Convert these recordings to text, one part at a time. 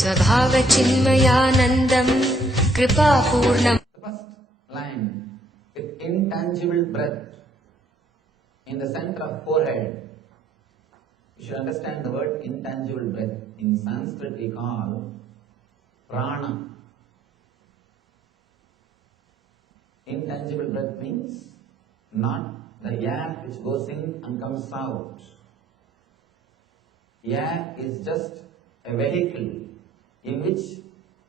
स्वभाव चिन्मयानन्दं कृपापूर्णम्. The first line, with intangible breath in the center of forehead. You should understand the word intangible breath. In Sanskrit we call Prana. Intangible breath means not the air which goes in and comes out. Air is just a vehicle in which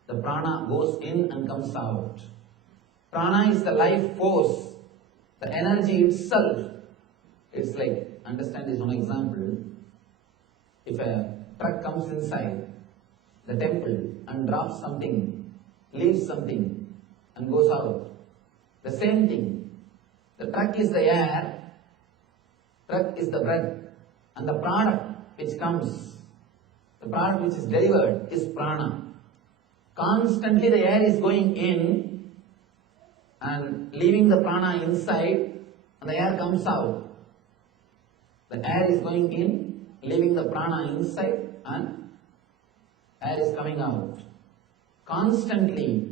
the prana goes in and comes out. Prana is the life force, the energy itself. It's like, understand this one example. If a truck comes inside the temple and drops something, leaves something and goes out, the same thing. The truck is the air, truck is the breath, and the product which comes, the product which is delivered is prana. Constantly the air is going in and leaving the prana inside, and the air comes out. The air is going in, leaving the prana inside, and air is coming out. Constantly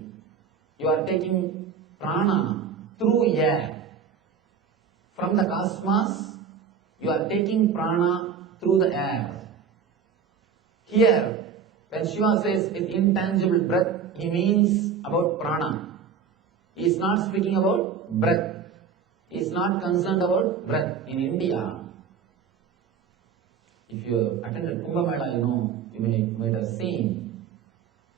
you are taking prana through air. From the cosmos, you are taking prana through the air. Here, when Shiva says with intangible breath, he means about prana. He is not speaking about breath. He is not concerned about breath. In India, if you attended Kumbh Mela, you might have seen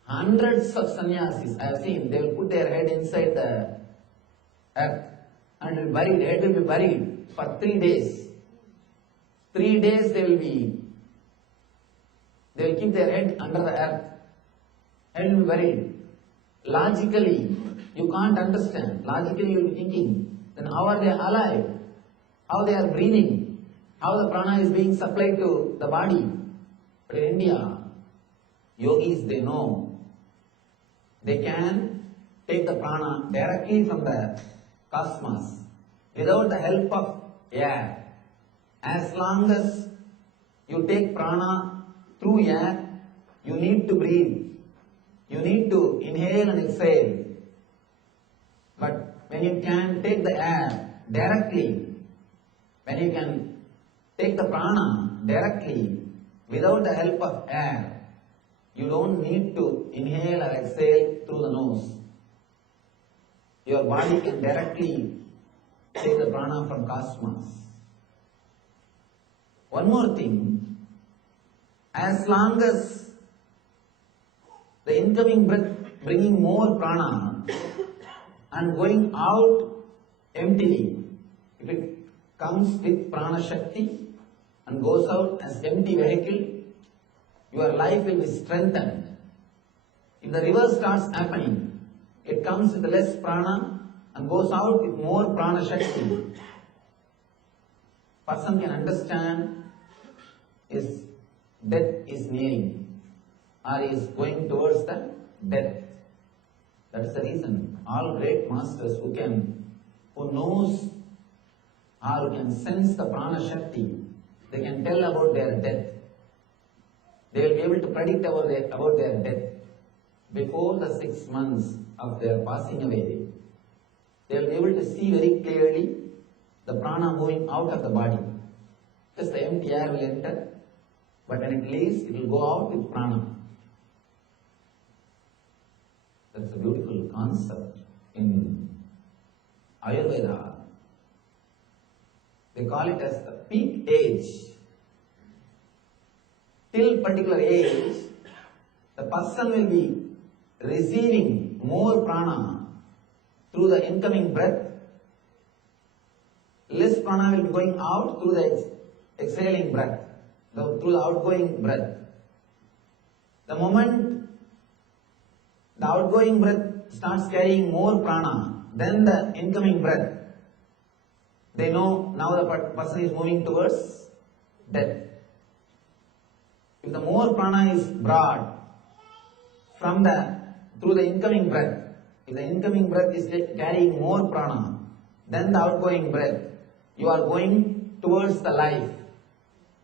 hundreds of sannyasis. I have seen, they will put their head inside the earth and will buried, head will be buried for 3 days. 3 days they will keep their head under the earth. Head will be buried. Logically, you can't understand. Logically you will be thinking, then how are they alive? How they are breathing? How the prana is being supplied to the body? But in India, yogis, they know. They can take the prana directly from the cosmos without the help of air. As long as you take prana through air, you need to breathe. You need to inhale and exhale. But when you can take the air directly, when you can take the prana directly without the help of air, you don't need to inhale or exhale through the nose. Your body can directly take the prana from cosmos. One more thing, as long as the incoming breath bringing more prana and going out emptily, if it comes with prana shakti and goes out as empty vehicle, your life will be strengthened. If the reverse starts happening, it comes with less prana and goes out with more prana shakti, person can understand his death is nearing or is going towards the death. That is the reason all great masters who knows or who can sense the prana shakti, they can tell about their death. They will be able to predict about their death before the 6 months of their passing away. They will be able to see very clearly the prana moving out of the body. Just the empty air will enter, but when it leaves, it will go out with prana. That's a beautiful concept in Ayurveda. They call it as the peak age. Till particular age, the person will be receiving more prana through the incoming breath. Less prana will be going out through the exhaling breath, through the outgoing breath. The moment the outgoing breath starts carrying more prana than the incoming breath, they know now the person is moving towards death. If the more prana is brought through the incoming breath, if the incoming breath is carrying more prana than the outgoing breath, you are going towards the life.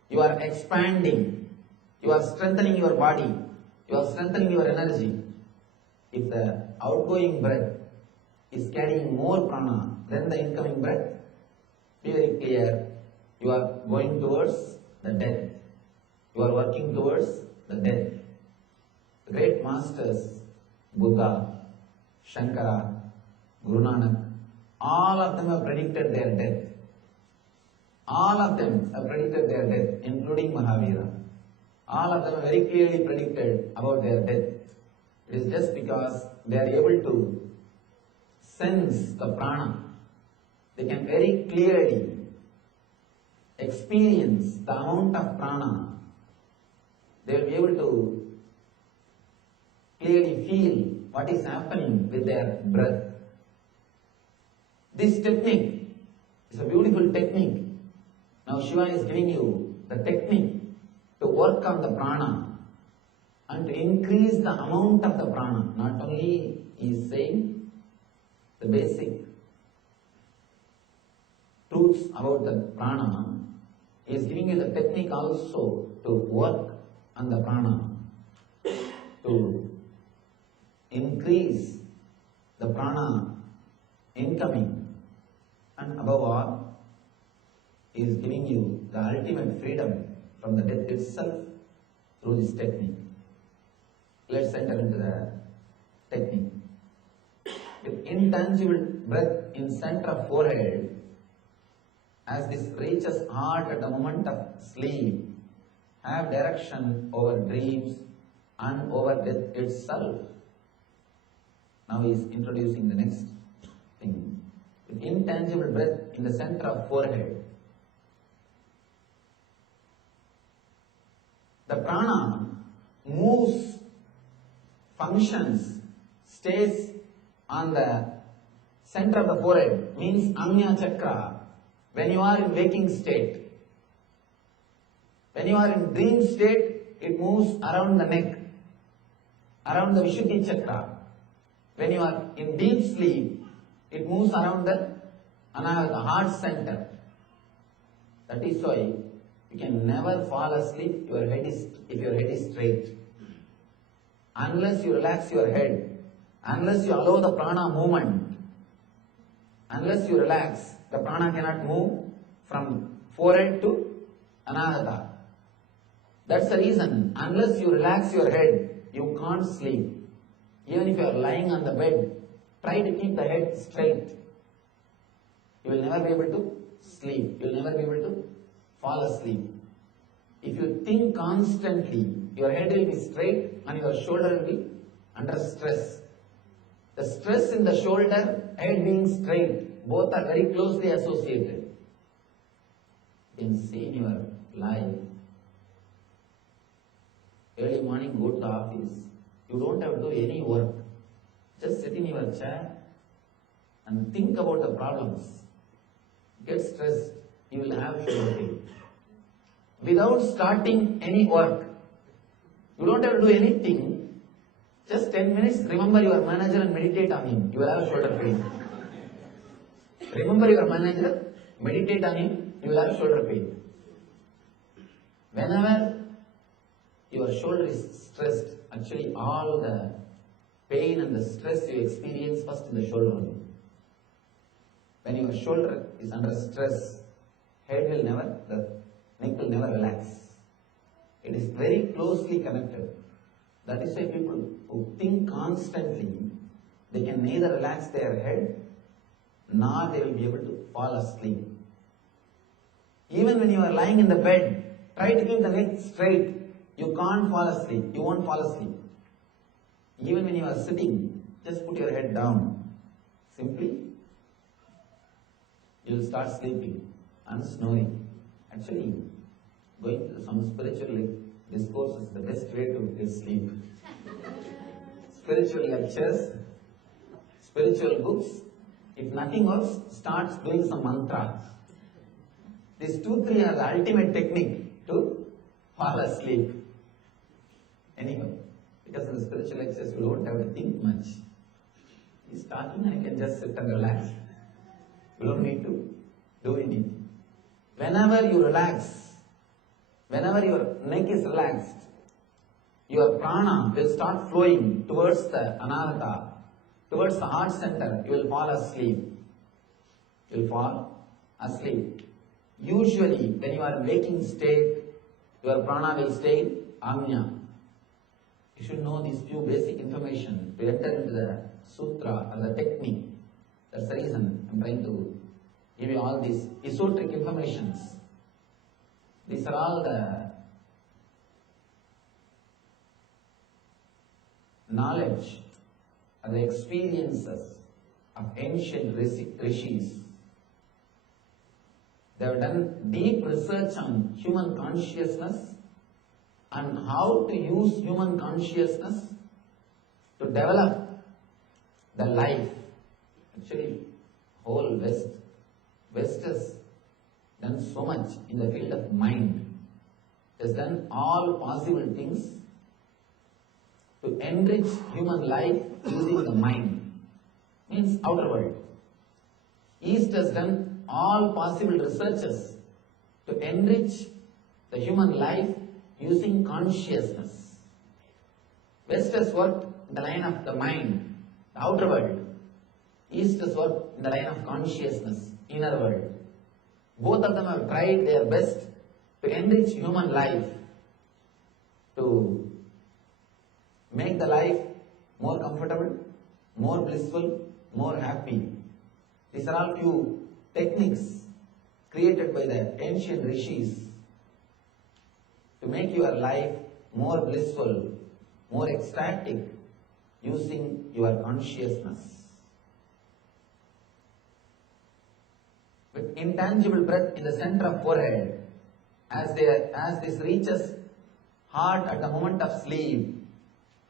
You are expanding. You are strengthening your body. You are strengthening your energy. If the outgoing breath is carrying more prana than the incoming breath, be very clear, you are going towards the death. You are working towards the death. The great masters, Buddha, Shankara, Guru Nanak, all of them have predicted their death. All of them have predicted their death, including Mahavira. All of them have very clearly predicted about their death. It is just because they are able to sense the prana. They can very clearly experience the amount of prana. They will be able to clearly feel what is happening with their breath. This technique is a beautiful technique. Now Shiva is giving you the technique to work on the prana and to increase the amount of the prana. Not only he is saying the basic truths about the prana, he is giving you the technique also to work on the prana, to increase the prana incoming, and above all, he is giving you the ultimate freedom from the death itself through this technique. Let's enter into the technique. With intangible breath in center of forehead, as this reaches heart at the moment of sleep, have direction over dreams and over death itself. Now he is introducing the next thing. With intangible breath in the center of forehead, the prana moves, functions, stays on the center of the forehead, means Agnya Chakra, when you are in waking state. When you are in dream state, it moves around the neck, around the Vishuddhi Chakra. When you are in deep sleep, it moves around the Anahata, heart center. That is why you can never fall asleep if your head is straight. Unless you relax your head, unless you allow the prana movement, unless you relax, the prana cannot move from forehead to Anahata. That's the reason, unless you relax your head, you can't sleep. Even if you are lying on the bed, try to keep the head straight. You will never be able to sleep. You will never be able to fall asleep. If you think constantly, your head will be straight and your shoulder will be under stress. The stress in the shoulder, head being straight, both are very closely associated. You can see in your life, early morning go to the office, you don't have to do any work. Just sit in your chair and think about the problems. Get stressed, you will have shoulder pain. Without starting any work, you don't have to do anything. Just 10 minutes, remember your manager and meditate on him. You will have shoulder pain. Remember your manager, meditate on him, you will have shoulder pain. Whenever your shoulder is stressed, actually all the pain and the stress you experience first in the shoulder only. When your shoulder is under stress, the neck will never relax. It is very closely connected. That is why people who think constantly, they can neither relax their head, nor they will be able to fall asleep. Even when you are lying in the bed, try to keep the neck straight. You can't fall asleep. You won't fall asleep. Even when you are sitting, just put your head down. Simply, you will start sleeping and snoring. Actually, going to some spiritual discourse is the best way to get sleep. Spiritual lectures, spiritual books, if nothing else, starts doing some mantra. These 2-3 are the ultimate technique to fall asleep. Anyway, because in the spiritual lectures you don't have to think much. He's talking and you can just sit and relax. You don't need to do anything. Whenever you relax, whenever your neck is relaxed, your prana will start flowing towards the anahata, towards the heart center. You will fall asleep. You will fall asleep. Usually, when you are in waking state, your prana will stay in amya. You should know these few basic information to enter into the sutra or the technique. That's the reason I'm trying to give you all these esoteric informations. These are all the knowledge or the experiences of ancient rishis. They have done deep research on human consciousness and how to use human consciousness to develop the life. Actually, whole West has done so much in the field of mind. It has done all possible things to enrich human life using the mind. Means outer world. East has done all possible researches to enrich the human life using consciousness. West has worked in the line of the mind, the outer world. East has worked in the line of consciousness, inner world. Both of them have tried their best to enrich human life, to make the life more comfortable, more blissful, more happy. These are all few techniques created by the ancient rishis to make your life more blissful, more ecstatic, using your consciousness. With intangible breath in the center of forehead, as this reaches heart at the moment of sleep,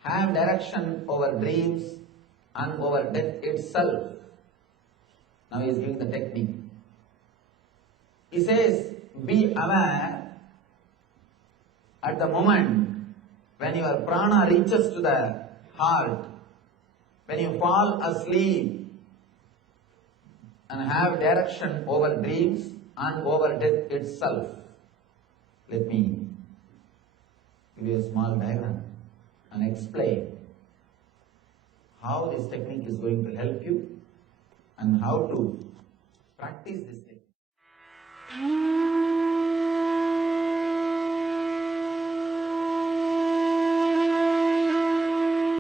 have direction over dreams and over death itself. Now he is giving the technique. He says, be aware at the moment when your prana reaches to the heart, when you fall asleep and have direction over dreams and over death itself. Let me give you a small diagram and explain how this technique is going to help you and how to practice this technique.